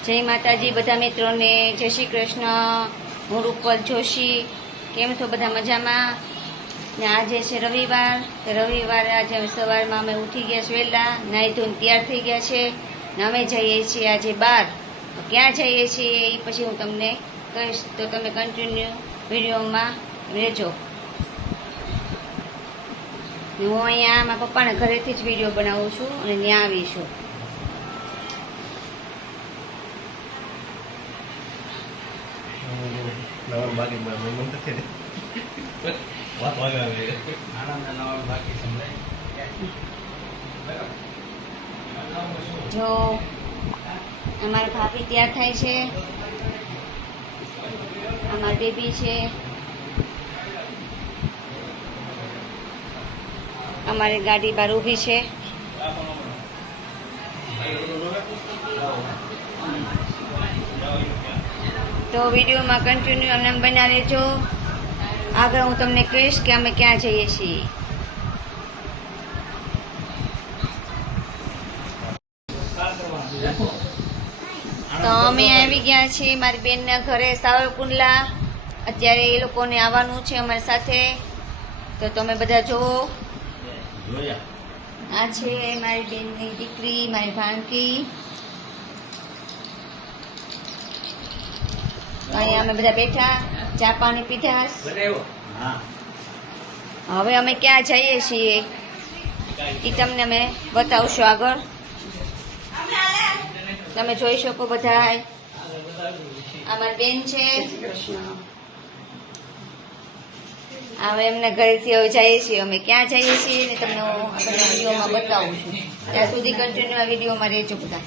જય માતાજી બધા મિત્રોને, જય શ્રી કૃષ્ણ। હું રૂપલ જોશી। કેમ છો બધા? મજામાં ને? આજે છે રવિવાર। રવિવારે આજે સવારમાં અમે ઉઠી ગયા છે વહેલા, નાહી ધોઈને તૈયાર થઈ ગયા છે ને અમે જઈએ છીએ આજે બહાર। તો ક્યાં જઈએ છીએ એ પછી હું તમને કહીશ, તો તમે કન્ટિન્યુ વિડીયોમાં રહેજો। હું અહીંયા મારા પપ્પાના ઘરેથી જ વિડીયો બનાવું છું અને ત્યાં આવીશું। જો અમારા ભાભી તૈયાર થાય છે, અમારી બેબી છે, અમારી ગાડી બહાર ઊભી છે। તો વિડીયોમાં કન્ટિન્યુ અમને બના લેજો। આગળ હું તમને કહીશ કે અમે ક્યાં જઈએ છીએ। તો અમે આવી ગયા છીએ મારી બેનના ઘરે સાવરકુંડલા। અત્યારે એ લોકોને આવવાનું છે અમારી સાથે, તો તમે બધા જુઓ। આ છે મારી બેનની દીકરી, મારી ભાણકી। અહીંયા અમે બધા બેઠા, ચા પાણી પીધા। હવે અમે ક્યાં જઈએ છીએ એ તમને અમે બતાવશું આગળ। તમે જોઈ શકો બધા। અમારી બેન છે, હવે એમના ઘરેથી હવે જઈએ છીએ। અમે ક્યાં જઈએ છીએ ને તમને આપણે વિડીયોમાં બતાવું છું। ત્યાં સુધી કન્ટિન્યુ વિડીયોમાં રહેજો બધા।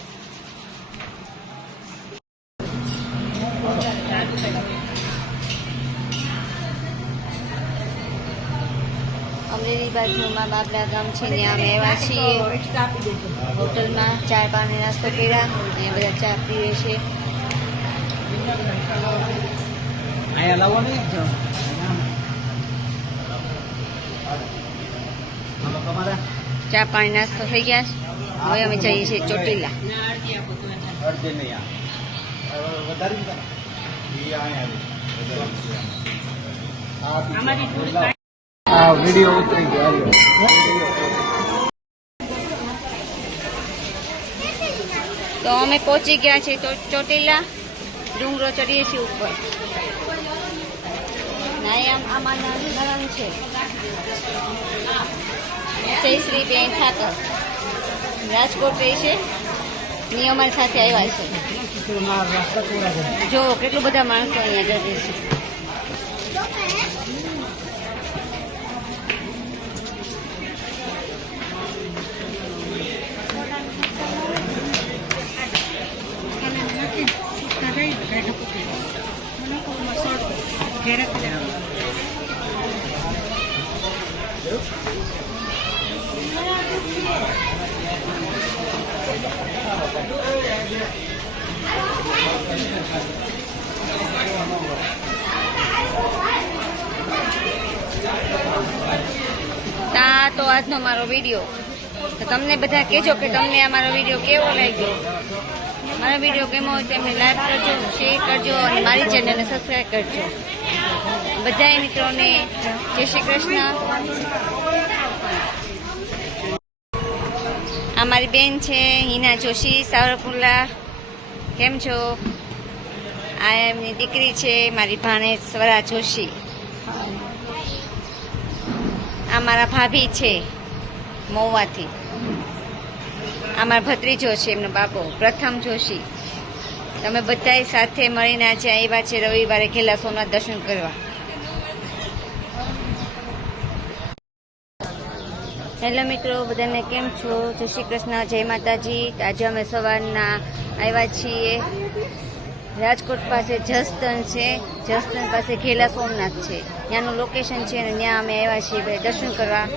અમરેલી બાજુમાં બાબલા ગામ છે, ત્યાં અમે આવ્યા છીએ। હોટલમાં ચા પાણી નાસ્તો કર્યા, અહીંયા બધા ચા પીવે છે। ચા પાણી નાસ્તો થઈ ગયા છે। હવે અમે જઈએ છીએ ચોટીલા। વિડીયો ઉતરી ગયો। તો અમે પહોંચી ગયા છીએ ચોટીલા। ડુંગરો ચડીએ છીએ ઉપર। આમાં નરમ છે જયશ્રી બેન ઠાકર, રાજકોટ રહી છે, ની અમારી સાથે આવ્યા છે। જો કેટલું બધા માણસો અહીંયા જશે છે। તો આજનો મારો વિડીયો, તો તમને બધા કહેજો કે તમને આ મારો વિડીયો કેવો લાગ્યો। મારો વિડીયો કેવો હોય તો એમને લાઈક કરજો, શેર કરજો અને મારી ચેનલને સબસ્ક્રાઈબ કરજો। બધા મિત્રોને જય શ્રી કૃષ્ણ। આ મારી બેન છે હિના જોશી, સાવરકુંડલા। કેમ છો? આ એમની દીકરી છે મારી ભાણેજ સ્વરા જોશી। આ મારા ભાભી છે મહુવાથી। આ મારા ભત્રીજો છે, એમનો બાપો પ્રથમ જોશી। તમે બધા સાથે મળીને આજે આવ્યા છે રવિવારે ઘેલા સોમનાથ દર્શન કરવા। હેલો મિત્રો, બધાને કેમ છો? જય શ્રી કૃષ્ણ, જય માતાજી। આજે અમે સવારના આવ્યા છીએ રાજકોટ પાસે જસદણ છે, જસદણ પાસે ઘેલા સોમનાથ છે, ત્યાંનું લોકેશન છે અને ત્યાં અમે આવ્યા છીએ દર્શન કરવા।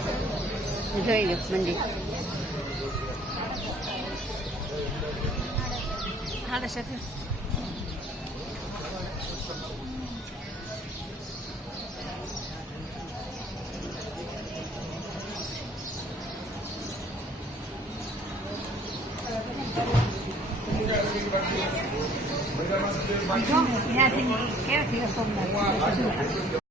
જોઈ લો મંદિર। ત્યાંથી કેવાથી સોમનાથ